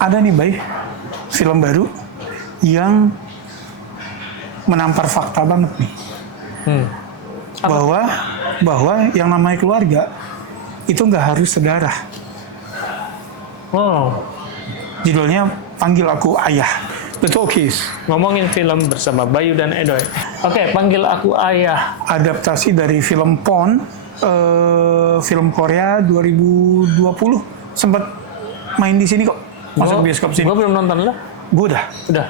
ada nih Bay, film baru yang menampar fakta banget nih. Bahwa yang namanya keluarga itu nggak harus sedarah. Oh, Judulnya Panggil Aku Ayah. The Talkies. ngomongin film bersama Bayu dan Edoy. Oke, Panggil Aku Ayah. Adaptasi dari film Pon, film Korea 2020, sempat main di sini kok, masuk bioskop sini. Gue belum nonton lah. Gue udah. Udah.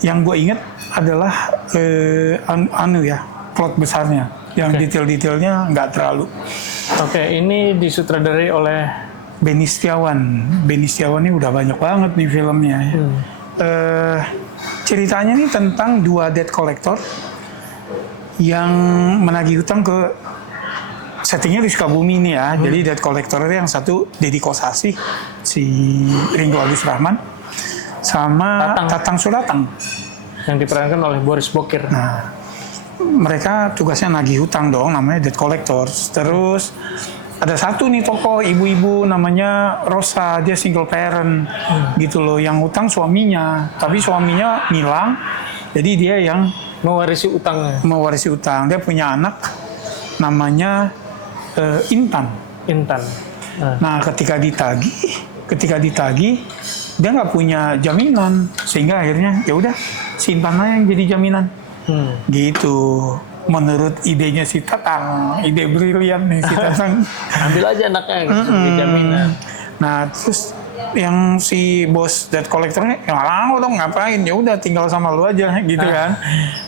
Yang gue inget adalah plot besarnya, yang detail-detailnya nggak terlalu. Oke, ini disutradarai oleh Beni Setiawan. Beni Setiawan ini udah banyak banget nih filmnya. Ceritanya nih tentang dua debt collector yang menagih hutang ke, settingnya di Sukabumi nih ya. Jadi debt collector yang satu Deddy Kosasih, si Ringo Agus Rahman, sama Tatang Suratang yang diperankan oleh Boris Bokir. Nah, mereka tugasnya nagih hutang dong, namanya debt collectors. Terus ada satu nih tokoh ibu-ibu namanya Rosa, dia single parent gitu loh, yang hutang suaminya, tapi suaminya ngilang, jadi dia yang Mewarisi utang. Dia punya anak namanya Intan. Nah, ketika ditagih dia nggak punya jaminan, sehingga akhirnya ya udah si Intan aja yang jadi jaminan. Gitu. Menurut idenya si Tatang, ide brilian nih si Tatang. Ambil aja anaknya sebagai jaminan. Nah, terus yang si bos debt collectornya, ya mau dong ngapain, ya udah tinggal sama lu aja gitu kan.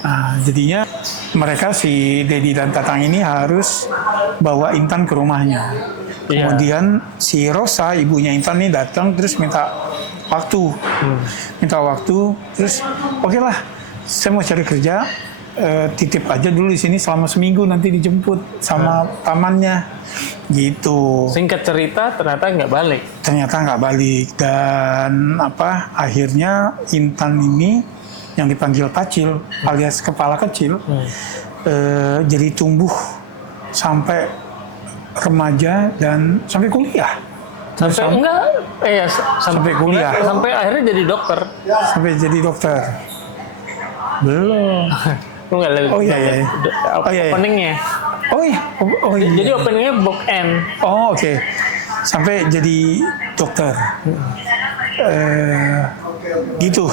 Nah, jadinya mereka si Dedi dan Tatang ini harus bawa Intan ke rumahnya. Kemudian si Rosa, ibunya Intan nih datang terus minta waktu. Terus oke lah, saya mau cari kerja, titip aja dulu di sini selama seminggu, nanti dijemput sama pamannya gitu. Singkat cerita ternyata nggak balik. Dan akhirnya Intan ini yang dipanggil Pacil alias kepala kecil, jadi tumbuh sampai remaja dan sampai kuliah. Sampai kuliah. Sampai akhirnya jadi dokter. Belum. Oh iya. Openingnya. Oh iya. Jadi openingnya book end. Oh oke. Sampai jadi dokter. Gitu.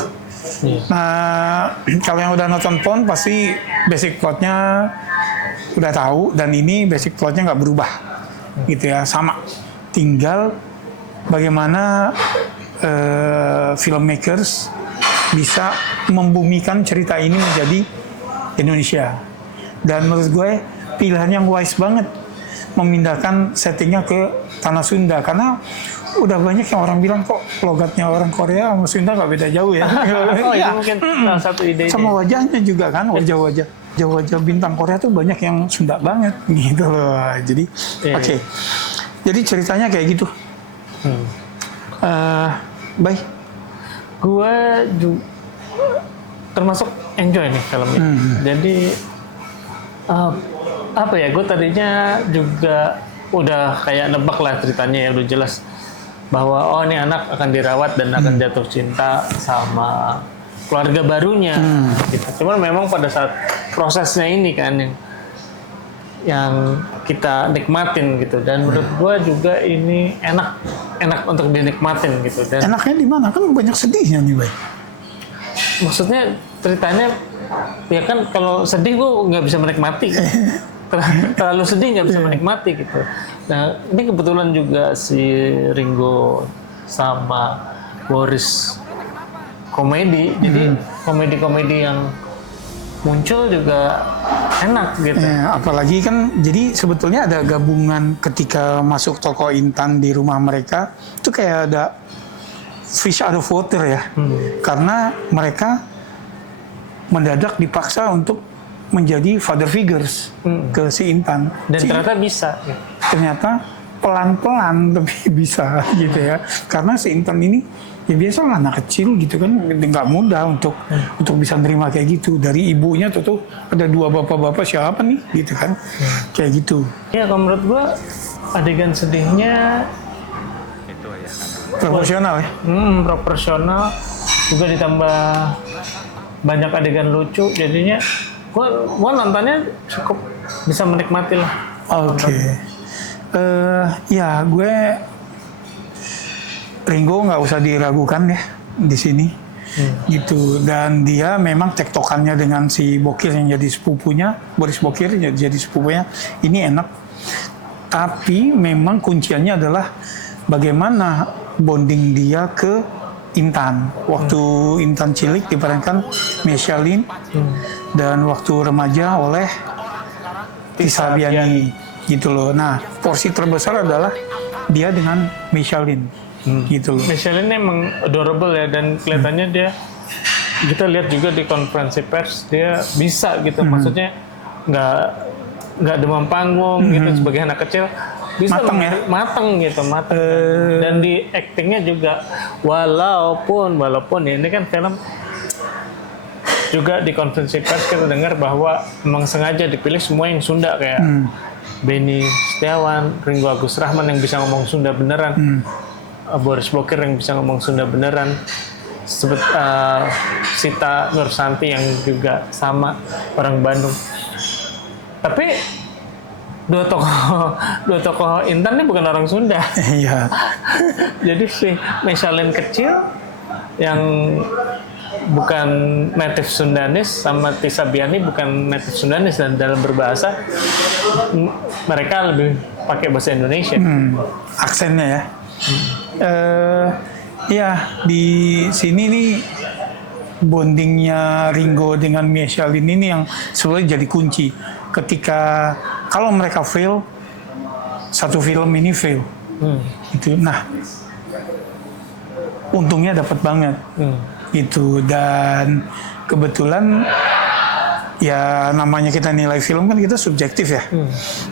Nah, kalau yang udah nonton Pon pasti basic plotnya udah tahu, dan ini basic plotnya nggak berubah. Gitu ya, sama. Tinggal bagaimana filmmakers bisa membumikan cerita ini menjadi Indonesia. Dan menurut gue pilihan yang wise banget memindahkan settingnya ke tanah Sunda, karena udah banyak yang orang bilang kok logatnya orang Korea sama Sunda nggak beda jauh ya. Itu mungkin salah satu ide. Sama wajahnya juga kan, wajah bintang Korea tuh banyak yang Sunda banget gitu loh. Jadi oke. Jadi ceritanya kayak gitu. Baik. Gue juga termasuk enjoy nih filmnya. Jadi gue tadinya juga udah kayak nebak lah ceritanya, ya udah jelas bahwa ini anak akan dirawat dan akan jatuh cinta sama keluarga barunya. Gitu. Cuman memang pada saat prosesnya ini kan yang kita nikmatin gitu, dan menurut gue juga ini enak untuk dinikmatin gitu. Dan enaknya di mana? Kan banyak sedihnya nih, Bay. Maksudnya ceritanya ya kan, kalau sedih gue nggak bisa menikmati kan? Terlalu sedih nggak bisa menikmati gitu. Nah, ini kebetulan juga si Ringo sama Boris komedi, jadi komedi-komedi yang muncul juga enak gitu. Apalagi kan, jadi sebetulnya ada gabungan ketika masuk toko Intan di rumah mereka, itu kayak ada fish out of water ya. Karena mereka mendadak dipaksa untuk menjadi father figures ke si Intan. Dan ternyata bisa. Ternyata pelan-pelan tapi bisa gitu ya. Karena si Intan ini ya biasa lah, anak kecil gitu kan, nggak mudah untuk bisa nerima kayak gitu. Dari ibunya tuh ada dua bapak-bapak, siapa nih gitu kan. Kayak gitu. Ya kalau menurut gua adegan sedihnya Proporsional ya. Proporsional juga ditambah banyak adegan lucu, jadinya gua nontonnya cukup bisa menikmati lah. Oke. Ya gue Ringo nggak usah diragukan ya di sini. Gitu, dan dia memang tektokannya dengan si Bokir yang jadi sepupunya, Boris Bokir jadi sepupunya ini enak, tapi memang kunciannya adalah bagaimana bonding dia ke Intan waktu Intan cilik diperankan Michelin, dan waktu remaja oleh Tisa Biani gitu loh. Nah, porsi terbesar adalah dia dengan Michelin. Gitu loh. Michelin emang adorable ya, dan kelihatannya dia, kita lihat juga di konferensi pers dia bisa gitu, maksudnya nggak demam panggung gitu sebagai anak kecil, bisa mateng gitu. Dan di actingnya juga walaupun ya ini kan film juga, di konferensi pers kita dengar bahwa memang sengaja dipilih semua yang Sunda kayak Benny Setiawan, Ringo Agus Rahman yang bisa ngomong Sunda beneran, Boris Bokir yang bisa ngomong Sunda beneran, Sita Nursanti yang juga sama orang Bandung. Tapi dua tokoh Intan ini bukan orang Sunda. Iya. Jadi si Michelin kecil yang bukan native Sundanis sama Tisa Biani bukan native Sundanis, dan dalam berbahasa mereka lebih pakai bahasa Indonesia. Aksennya ya. Ya di sini nih bondingnya Ringo dengan Michelin ini yang sebenarnya jadi kunci. Ketika kalau mereka fail, satu film ini fail, itu. Nah, untungnya dapat banget, gitu. Dan kebetulan ya namanya kita nilai film kan kita subjektif ya,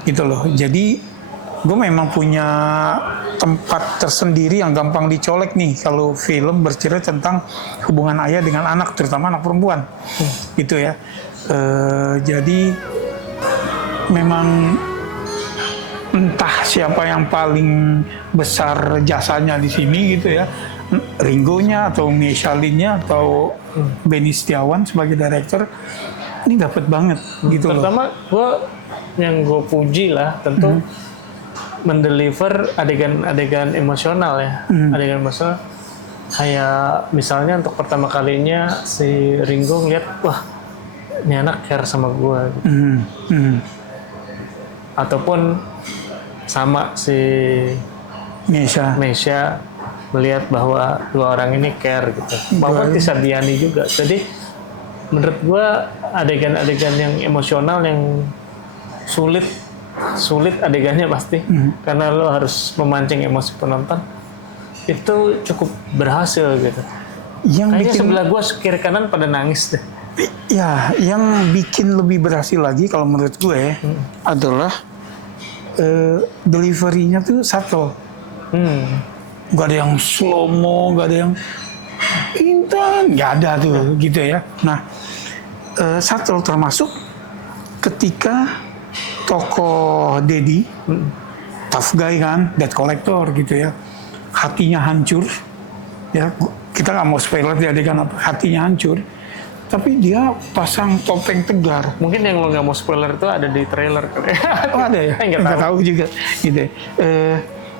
gitu loh. Jadi gue memang punya tempat tersendiri yang gampang dicolek nih kalau film bercerita tentang hubungan ayah dengan anak, terutama anak perempuan, gitu ya. Jadi memang entah siapa yang paling besar jasanya di sini gitu ya, Ringo-nya atau Michelinnya atau Benny Setiawan sebagai director, ini dapat banget gitu loh. Pertama yang gue puji lah tentu mendeliver adegan emosional ya, adegan emosional. Kayak misalnya untuk pertama kalinya si Ringo ngeliat, wah ini anak care sama gue gitu. Ataupun sama si Mesya melihat bahwa dua orang ini care gitu. Bahwa Tisa Biani juga. Jadi menurut gue adegan-adegan yang emosional yang sulit adegannya pasti, karena lo harus memancing emosi penonton, itu cukup berhasil gitu. Kayaknya sebelah gue kiri kanan pada nangis deh. Ya, yang bikin lebih berhasil lagi kalau menurut gue adalah delivery-nya tuh subtle. Gak ada yang slow mo, gak ada yang Intan, gak ada tuh gitu ya. Nah, subtle termasuk ketika tokoh Dedi, tough guy kan, debt collector gitu ya, hatinya hancur, ya kita nggak mau spoiler di adegan apa, hatinya hancur, tapi dia pasang topeng tegar. Mungkin yang lo nggak mau spoiler itu ada di trailer. Oh ada ya, nggak tahu juga gitu.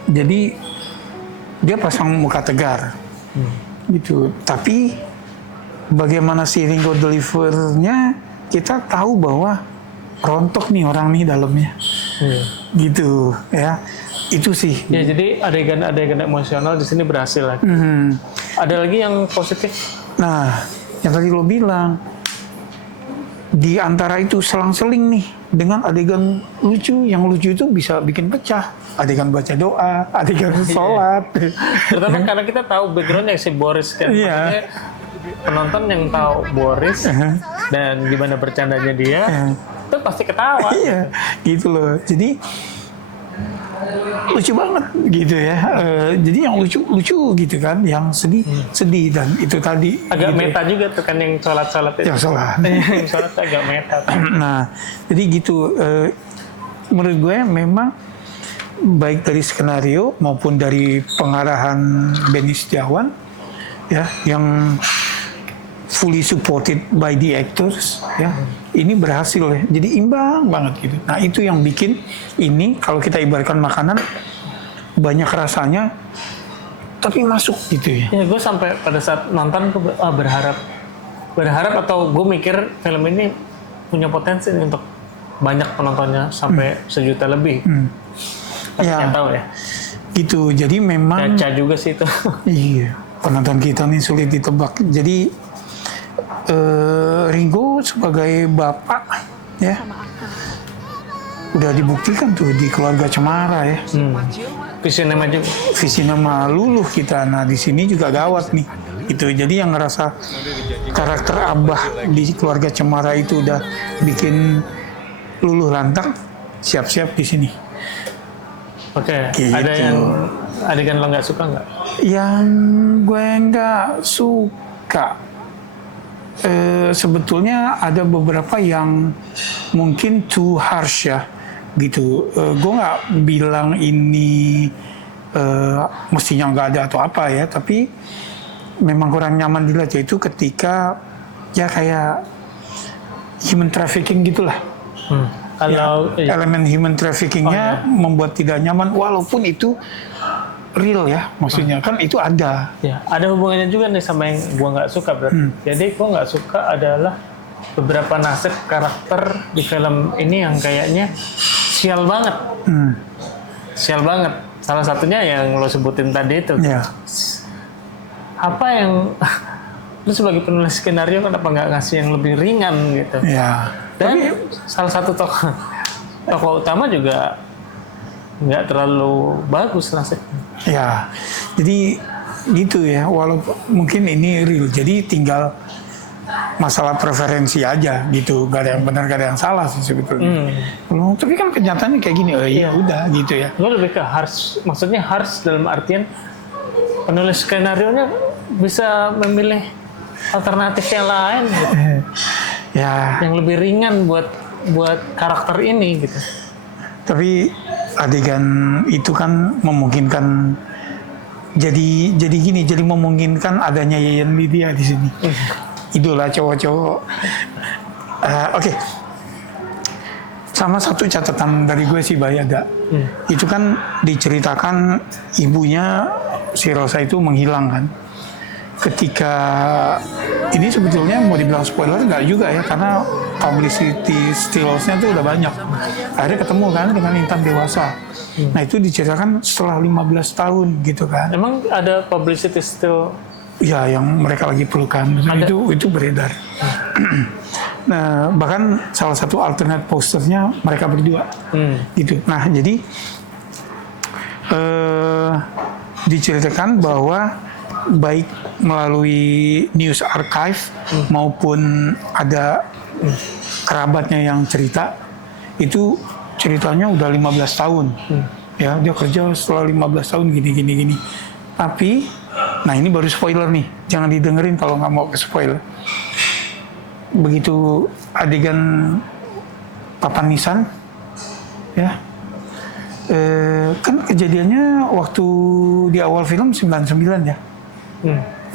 Jadi dia pasang muka tegar, gitu. Tapi bagaimana si Ringo delivernya, kita tahu bahwa rontok nih orang nih dalamnya, gitu ya. Itu sih. Ya jadi adegan-adegan emosional di sini berhasil lagi. Ada lagi yang positif? Nah, yang tadi lo bilang, di antara itu selang-seling nih dengan adegan lucu, yang lucu itu bisa bikin pecah. Adegan baca doa, adegan sholat. Terutama karena kita tahu backgroundnya si Boris kan. Maksudnya penonton yang tahu Boris dan gimana bercandanya dia, itu pasti ketawa. Iya, gitu loh. Jadi lucu banget gitu ya. Jadi yang lucu gitu kan, yang sedih dan itu tadi. Agak gitu. meta juga tuh kan yang sholat itu. Yang sholat. Yang sholat agak meta. Nah, jadi gitu. Menurut gue memang baik dari skenario maupun dari pengarahan Benny Setiawan ya, yang fully supported by the actors ya, ini berhasil ya, jadi imbang banget gitu. Nah itu yang bikin ini kalau kita ibaratkan makanan banyak rasanya tapi masuk gitu ya. Ya gue sampai pada saat nonton gue berharap atau gue mikir film ini punya potensi untuk banyak penontonnya sampai 1 juta lebih. Tapi Ya. nggak tahu ya. Gitu, jadi memang Gacha juga sih itu. iya, penonton kita nih sulit ditebak. Jadi Ringo sebagai bapak ya udah dibuktikan tuh di Keluarga Cemara ya. Visi nama juga. Visi nama luluh kita. Nah di sini juga gawat nih. Itu jadi yang ngerasa karakter Abah di Keluarga Cemara itu udah bikin luluh lantang, siap-siap di sini. Oke, Gitu. ada yang adegan lo nggak suka nggak? Yang gue nggak suka, sebetulnya ada beberapa yang mungkin too harsh ya, gitu. Gue nggak bilang ini mestinya nggak ada atau apa ya, tapi memang kurang nyaman dilihat, yaitu ketika ya kayak human trafficking gitulah. Kalau Ya, elemen human traffickingnya membuat tidak nyaman, walaupun itu real ya, maksudnya kan itu ada. ya ada hubungannya juga nih sama yang gua nggak suka berarti. Jadi gua nggak suka adalah beberapa nasib karakter di film ini yang kayaknya sial banget. Sial banget. Salah satunya yang lo sebutin tadi itu. Ya, Apa yang lu sebagai penulis skenario kenapa nggak ngasih yang lebih ringan gitu? ya. Dan salah satu tokoh utama juga nggak terlalu bagus nasibnya. Ya, jadi gitu ya. Walaupun mungkin ini real, jadi tinggal masalah preferensi aja gitu. Gak ada yang benar, gak ada yang salah sih sebetulnya. Tapi kan kenyataannya kayak gini. Ya udah gitu ya. Gue lebih ke harsh, maksudnya harsh dalam artian penulis skenario-nya bisa memilih alternatif yang lain gitu. Ya, Yang lebih ringan buat karakter ini gitu. tapi adegan itu kan memungkinkan jadi gini, jadi memungkinkan adanya Yayan Lydia di sini. Idola cowok-cowok. Oke. Sama satu catatan dari gue sih, Bayada. Itu kan diceritakan ibunya si Rosa itu menghilang kan. Ketika ini sebetulnya mau dibilang spoiler nggak juga ya, karena publicity stills-nya tuh udah banyak. Akhirnya ketemu kan dengan Intan dewasa. Nah itu diceritakan setelah 15 tahun gitu kan. Emang ada publicity still? Ya, yang mereka lagi pelukan itu beredar. Nah, bahkan salah satu alternate posternya mereka berdua, gitu. Nah, jadi diceritakan bahwa baik melalui news archive maupun ada kerabatnya yang cerita, itu ceritanya udah 15 tahun. Ya, dia kerja setelah 15 tahun gini. Tapi, nah ini baru spoiler nih, jangan didengerin kalau nggak mau ke spoiler. Begitu adegan papan nisan, ya, kan kejadiannya waktu di awal film 99 ya.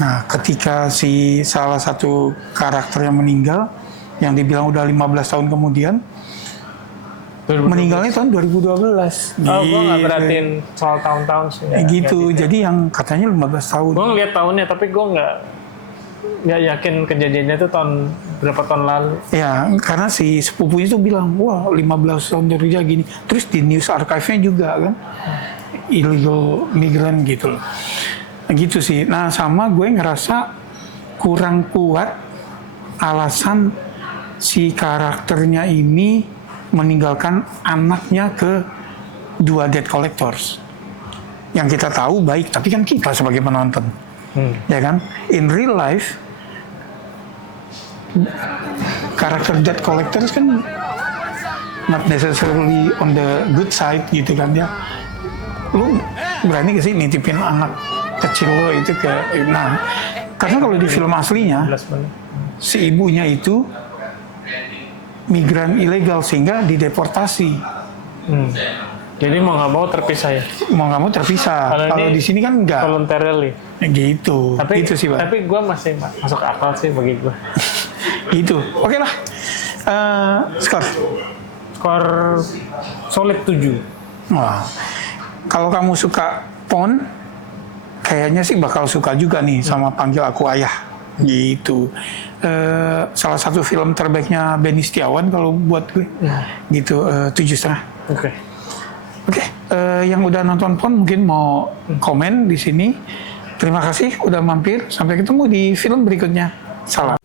Nah, ketika si salah satu karakter yang meninggal, yang dibilang udah 15 tahun kemudian, meninggalnya tahun 2012. Oh, gue nggak perhatiin soal tahun-tahun sih. Gitu, jadi yang katanya 15 tahun. Gue ngeliat tahunnya, tapi gue nggak yakin kejadiannya itu tahun berapa tahun lalu. Ya, karena si sepupunya tuh bilang, wah 15 tahun kerja gini. Terus di news archive-nya juga kan, illegal migran gitu loh. Nah, gitu sih. Nah, sama gue ngerasa kurang kuat alasan si karakternya ini meninggalkan anaknya ke dua debt collectors. Yang kita tahu baik, tapi kan kita sebagai penonton. Ya kan? In real life, karakter debt collectors kan not necessarily on the good side gitu kan ya. Lu berani gak sih nitipin anak kecil lo itu ke, nah karena kalau di film aslinya si ibunya itu migran ilegal sehingga dideportasi. Jadi mau nggak mau terpisah ya. Mau nggak mau terpisah. Kalau di sini kan enggak. Voluntarily. Gitu. Tapi gitu sih, Pak. Tapi gue masih masuk akal sih bagi gue. Gitu. Oke lah. Skor. Skor solid 7. Wah. Kalau kamu suka Pon, kayaknya sih bakal suka juga nih sama Panggil Aku Ayah. Gitu. Salah satu film terbaiknya Benny Setiawan kalau buat gue. Gitu. 7,5. Oke, yang udah nonton Pon mungkin mau komen di sini. Terima kasih udah mampir. Sampai ketemu di film berikutnya. Salam.